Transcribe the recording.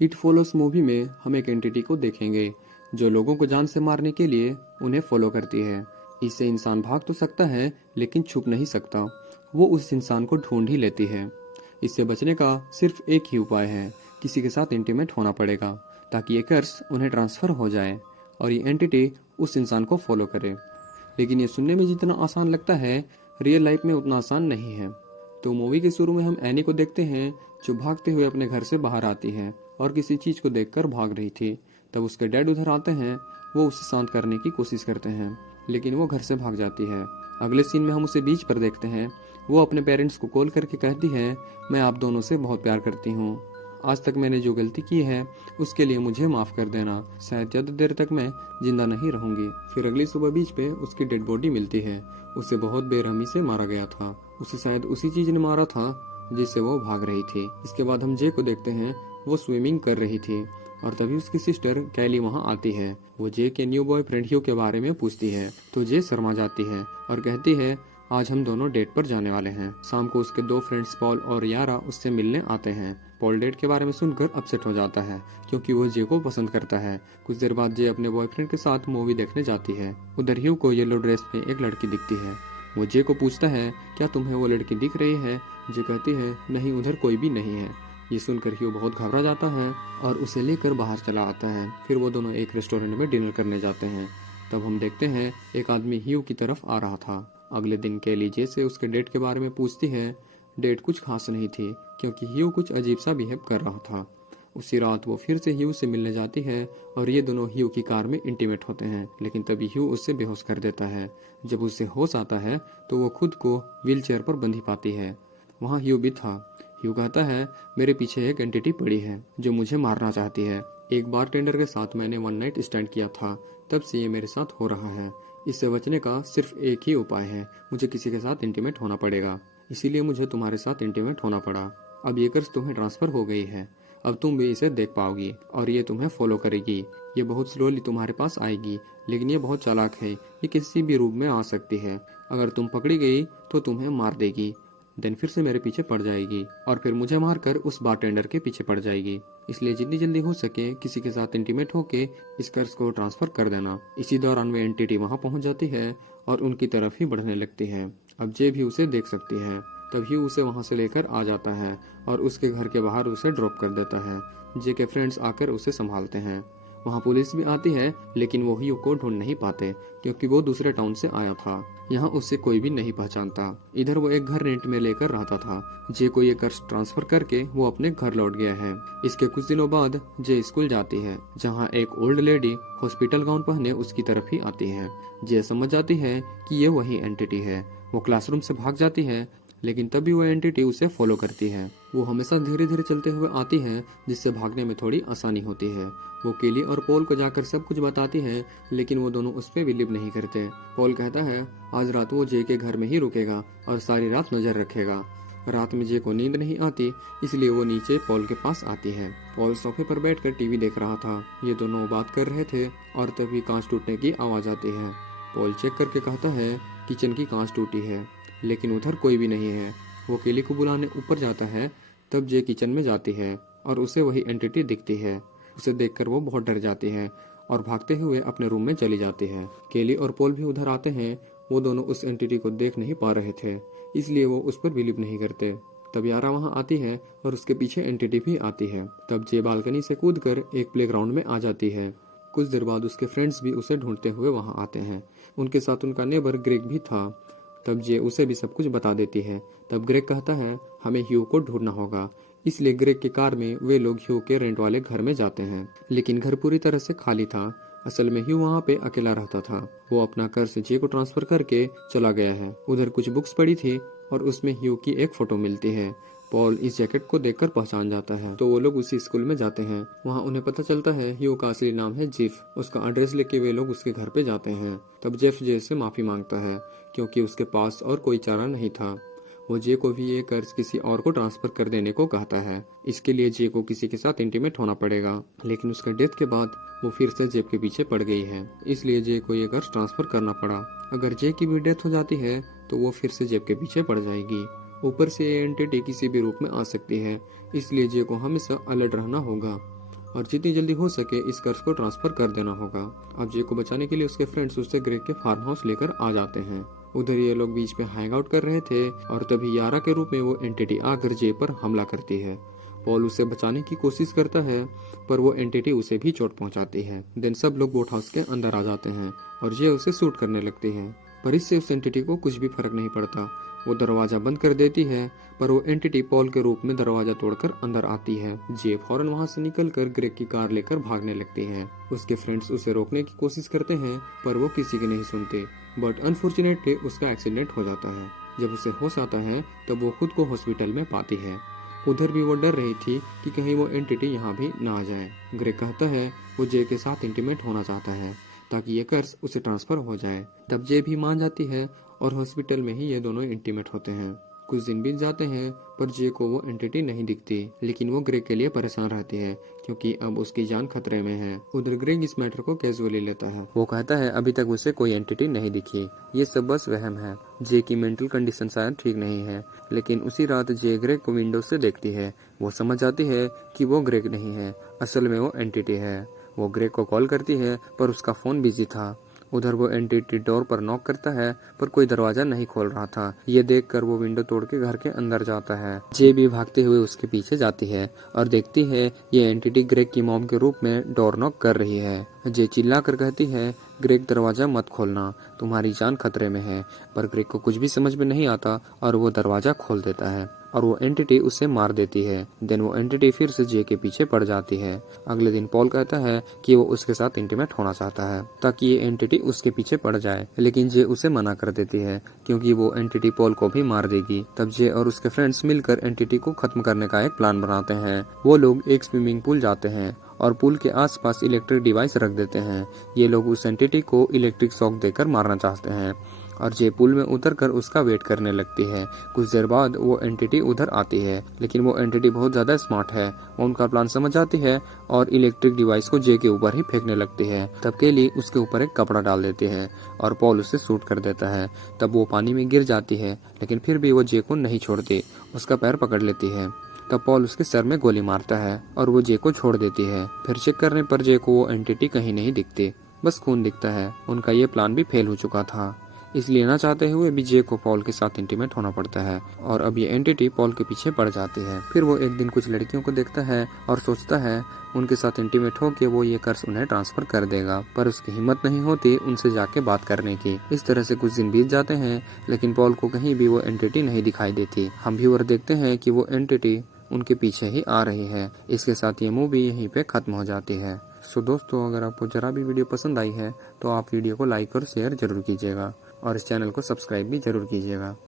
It follows movie में हम एक एंटिटी को देखेंगे जो लोगों को जान से मारने के लिए उन्हें फॉलो करती है। इससे इंसान भाग तो सकता है लेकिन छुप नहीं सकता। वो उस इंसान को ढूंढ ही लेती है। इससे बचने का सिर्फ एक ही उपाय है, किसी के साथ इंटीमेट होना पड़ेगा ताकि ये कर्स उन्हें ट्रांसफर हो जाए और ये एंटिटी उस इंसान को फॉलो करे। लेकिन ये सुनने में जितना आसान लगता है, रियल लाइफ में उतना आसान नहीं है। तो मूवी के शुरू में हम एनी को देखते हैं जो भागते हुए अपने घर से बाहर आती है और किसी चीज को देखकर भाग रही थी। तब उसके डैड उधर आते हैं। वो उसे शांत करने की कोशिश करते हैं लेकिन वो घर से भाग जाती है। अगले सीन में हम उसे बीच पर देखते हैं। वो अपने पेरेंट्स को कॉल करके कहती है, मैं आप दोनों से बहुत प्यार करती हूँ। आज तक मैंने जो गलती की है उसके लिए मुझे माफ कर देना। शायद ज्यादा देर तक मैं जिंदा नहीं रहूंगी। फिर अगली सुबह बीच पे उसकी डेड बॉडी मिलती है। उसे बहुत बेरहमी से मारा गया था। उसे शायद उसी चीज ने मारा था जिससे वो भाग रही थी। इसके बाद हम जे को देखते हैं। वो स्विमिंग कर रही थी और तभी उसकी सिस्टर कैली वहाँ आती है। वो जे के न्यू बॉयफ्रेंड ह्यू के बारे में पूछती है तो जे शर्मा जाती है और कहती है, आज हम दोनों डेट पर जाने वाले हैं। शाम को उसके दो फ्रेंड्स पॉल और यारा उससे मिलने आते हैं। पॉल डेट के बारे में सुनकर अपसेट हो जाता है क्योंकि वो जे को पसंद करता है। कुछ देर बाद जे अपने बॉयफ्रेंड के साथ मूवी देखने जाती है। उधर ह्यू को येलो ड्रेस में एक लड़की दिखती है। वो जे को पूछता है, क्या तुम्हें वो लड़की दिख रही है? जे कहती है, नहीं, उधर कोई भी नहीं है। ये सुनकर ह्यू बहुत घबरा जाता है और उसे लेकर बाहर चला आता है। फिर वो दोनों एक रेस्टोरेंट में डिनर करने जाते हैं। तब हम देखते हैं एक आदमी ह्यू की तरफ आ रहा था। अगले दिन कैली जे से उसके डेट के बारे में पूछती है। डेट कुछ खास नहीं थी क्योंकि ह्यू कुछ अजीब सा बिहेव कर रहा था। उसी रात वो फिर से ह्यू से मिलने जाती है और ये दोनों ह्यू की कार में इंटीमेट होते हैं। लेकिन तभी ह्यू उससे बेहोश कर देता है। जब उससे होश आता है तो वो खुद को व्हील चेयर पर बंधी पाती है। वहाँ ह्यू भी था। ह्यू कहता है, मेरे पीछे एक एंटिटी पड़ी है जो मुझे मारना चाहती है। एक बारटेंडर के साथ मैंने वन नाइट स्टैंड किया था, तब से ये मेरे साथ हो रहा है। इससे बचने का सिर्फ एक ही उपाय है, मुझे किसी के साथ इंटीमेट होना पड़ेगा। इसीलिए मुझे तुम्हारे साथ इंटीमेट होना पड़ा। अब ये कर्ज तुम्हें ट्रांसफर हो गई है। अब तुम भी इसे देख पाओगी और ये तुम्हें फॉलो करेगी। ये बहुत स्लोली तुम्हारे पास आएगी लेकिन ये बहुत चालाक है। ये किसी भी रूप में आ सकती है। अगर तुम पकड़ी गई तो तुम्हें मार देगी, देन फिर से मेरे पीछे पड़ जाएगी और फिर मुझे मारकर उस बारटेंडर के पीछे पड़ जाएगी। इसलिए जितनी जल्दी हो सके किसी के साथ इंटीमेट होके इस कर्ज को ट्रांसफर कर देना। इसी दौरान वे एंटिटी वहां पहुंच जाती है और उनकी तरफ ही बढ़ने लगती है। अब जे भी उसे देख सकती है। तभी उसे वहां से लेकर आ जाता है और उसके घर के बाहर उसे ड्रॉप कर देता है। जे के फ्रेंड्स आकर उसे संभालते हैं। वहाँ पुलिस भी आती है लेकिन वो ह्यू को ढूंढ नहीं पाते क्योंकि वो दूसरे टाउन से आया था। यहाँ उससे कोई भी नहीं पहचानता। इधर वो एक घर रेंट में लेकर रहता था। जे को ये कर्ज ट्रांसफर करके वो अपने घर लौट गया है। इसके कुछ दिनों बाद जे स्कूल जाती है जहाँ एक ओल्ड लेडी हॉस्पिटल गाउन पहने उसकी तरफ ही आती है। जे समझ जाती है कि ये वही एंटिटी है। वो क्लासरूम से भाग जाती है लेकिन तभी वो एंटिटी उसे फॉलो करती है। वो हमेशा धीरे धीरे चलते हुए आती है जिससे भागने में थोड़ी आसानी होती है। वो केली और पॉल को जाकर सब कुछ बताती है लेकिन वो दोनों उस पर बिलीव नहीं करते। पॉल कहता है, आज रात वो जे के घर में ही रुकेगा और सारी रात नजर रखेगा। रात में जे को नींद नहीं आती इसलिए वो नीचे पॉल के पास आती है। पॉल सोफे पर बैठकर टीवी देख रहा था। ये दोनों बात कर रहे थे और तभी कांच टूटने की आवाज आती है। पॉल चेक करके कहता है, किचन की कांच टूटी है लेकिन उधर कोई भी नहीं है। वो केली को बुलाने ऊपर जाता है। तब जे किचन में जाती है और उसे वही एंटिटी दिखती है। उसे देखकर वो बहुत डर जाती है और भागते हुए अपने रूम में चली जाती है। केली और पॉल भी उधर आते हैं। वो दोनों उस एंटिटी को देख नहीं पा रहे थे इसलिए वो उस पर बिलीव नहीं करते। तब यारा वहाँ आती है और उसके पीछे एंटिटी भी आती है। तब जे बालकनी से कूदकर एक प्लेग्राउंड में आ जाती है। कुछ देर बाद उसके फ्रेंड्स भी उसे ढूंढते हुए वहाँ आते हैं। उनके साथ उनका नेबर ग्रेग भी था। तब जे उसे भी सब कुछ बता देती है। तब ग्रेग कहता है, हमें ह्यू को ढूंढना होगा। इसलिए ग्रेग की कार में वे लोग ह्यू के रेंट वाले घर में जाते हैं लेकिन घर पूरी तरह से खाली था। असल में ह्यू वहाँ पे अकेला रहता था। वो अपना कर्ज जे को ट्रांसफर करके चला गया है। उधर कुछ बुक्स पड़ी थी और उसमें ह्यू की एक फोटो मिलती है। पॉल इस जैकेट को देखकर पहचान जाता है तो वो लोग उसी स्कूल में जाते हैं। वहाँ उन्हें पता चलता है ह्यू का असली नाम है जेफ। उसका एड्रेस लेके वे लोग उसके घर पे जाते हैं। तब जेफ जे से माफी मांगता है क्योंकि उसके पास और कोई चारा नहीं था। वो जे को भी ये कर्ज किसी और को ट्रांसफर कर देने को कहता है। इसके लिए जे को किसी के साथ इंटीमेट होना पड़ेगा लेकिन उसके डेथ के बाद वो फिर से जेब के पीछे पड़ गई है। इसलिए जे को ये कर्ज ट्रांसफर करना पड़ा। अगर जे की भी डेथ हो जाती है तो वो फिर से जेब के पीछे पड़ जाएगी। ऊपर से ये एंटिटी किसी भी रूप में आ सकती है इसलिए जे को हमेशा अलर्ट रहना होगा। और जितनी जल्दी हो सके इस कर्ज को ट्रांसफर कर देना होगा। अब जे को बचाने के लिए उसके फ्रेंड्स उससे ग्रेग के फार्म हाउस लेकर आ जाते हैं। उधर ये लोग बीच पे हैंग आउट कर रहे थे और तभी यारा के रूप में वो एंटिटी आकर जे पर हमला करती है। पॉल उसे बचाने की कोशिश करता है पर वो एंटिटी उसे भी चोट पहुंचाती है। देन सब लोग बोट हाउस के अंदर आ जाते हैं और जे उसे शूट करने लगती है, पर इससे उस एंटिटी को कुछ भी फर्क नहीं पड़ता। वो दरवाजा बंद कर देती है पर वो एंटिटी पॉल के रूप में दरवाजा तोड़कर अंदर आती है। जे फौरन वहां से निकलकर ग्रेग की कार लेकर भागने लगती है। उसके फ्रेंड्स उसे रोकने की कोशिश करते हैं पर वो किसी की नहीं सुनते। बट अनफॉर्चुनेटली उसका एक्सीडेंट हो जाता है। जब उसे होश आता है तब वो खुद को हॉस्पिटल में पाती है। उधर भी वो डर रही थी कि कहीं वो एंटिटी यहाँ भी ना आ जाए। ग्रेग कहता है वो जे के साथ इंटीमेट होना चाहता है ताकि ये कर्ज उसे ट्रांसफर हो जाए। तब जे भी मान जाती है और हॉस्पिटल में ही ये दोनों इंटीमेट होते हैं। कुछ दिन बीत जाते हैं पर जे को वो एंटिटी नहीं दिखती, लेकिन वो ग्रेग के लिए परेशान रहती है क्योंकि अब उसकी जान खतरे में है। उधर ग्रेग इस मैटर को कैजुअली लेता है। वो कहता है अभी तक उसे कोई एंटिटी नहीं दिखी, ये सब बस वहम है। जे की मेंटल कंडीशन शायद ठीक नहीं है। लेकिन उसी रात जे ग्रेग को विंडो से देखती है। वो समझ जाती है कि वो ग्रेग नहीं है, असल में वो एंटिटी है। वो ग्रेग को कॉल करती है पर उसका फोन बिजी था। उधर वो एंटिटी डोर पर नॉक करता है पर कोई दरवाजा नहीं खोल रहा था। ये देखकर वो विंडो तोड़ के घर के अंदर जाता है। जे भी भागते हुए उसके पीछे जाती है और देखती है ये एंटिटी ग्रेग की मॉम के रूप में डोर नॉक कर रही है। जे चिल्ला कर कहती है ग्रेग दरवाजा मत खोलना, तुम्हारी जान खतरे में है। पर ग्रेग को कुछ भी समझ में नहीं आता और वो दरवाजा खोल देता है और वो एंटिटी उसे मार देती है। देन वो एंटिटी फिर से जे के पीछे पड़ जाती है। अगले दिन पॉल कहता है कि वो उसके साथ इंटीमेट होना चाहता है ताकि ये एंटिटी उसके पीछे पड़ जाए, लेकिन जे उसे मना कर देती है क्योंकि वो एंटिटी पॉल को भी मार देगी। तब जे और उसके फ्रेंड्स मिलकर एंटिटी को खत्म करने का एक प्लान बनाते हैं। वो लोग एक स्विमिंग पूल जाते हैं और पूल के आसपास इलेक्ट्रिक डिवाइस रख देते हैं। ये लोग उस एंटिटी को इलेक्ट्रिक शॉक देकर मारना चाहते हैं और जे पूल में उतरकर उसका वेट करने लगती है। कुछ देर बाद वो एंटिटी उधर आती है, लेकिन वो एंटिटी बहुत ज्यादा स्मार्ट है। वो उनका प्लान समझ जाती है और इलेक्ट्रिक डिवाइस को जे के ऊपर ही फेंकने लगती है। तब केली उसके ऊपर एक कपड़ा डाल देती है और पॉल उसे शूट कर देता है। तब वो पानी में गिर जाती है, लेकिन फिर भी वो जे को नहीं छोड़ती, उसका पैर पकड़ लेती है। तब पॉल उसके सर में गोली मारता है और वो जे को छोड़ देती है। फिर चेक करने पर जे को वो एंटिटी कहीं नहीं दिखती, बस खून दिखता है। उनका ये प्लान भी फेल हो चुका था, इसलिए ना चाहते हुए भी जे को पॉल के साथ इंटीमेट होना पड़ता है और अब ये एंटिटी पॉल के पीछे पड़ जाती है। फिर वो एक दिन कुछ लड़कियों को देखता है और सोचता है उनके साथ इंटीमेट होकर वो ये कर्ज उन्हें ट्रांसफर कर देगा, पर उसकी हिम्मत नहीं होती उनसे जाके बात करने की। इस तरह से कुछ दिन बीत जाते हैं, लेकिन पॉल को कहीं भी वो एंटिटी नहीं दिखाई देती। हम व्यूअर देखते हैं कि वो एंटिटी उनके पीछे ही आ रही है। इसके साथ ये मूवी यहीं पे खत्म हो जाती है। सो दोस्तों, अगर आपको जरा भी वीडियो पसंद आई है तो आप वीडियो को लाइक और शेयर जरूर कीजिएगा और इस चैनल को सब्सक्राइब भी जरूर कीजिएगा।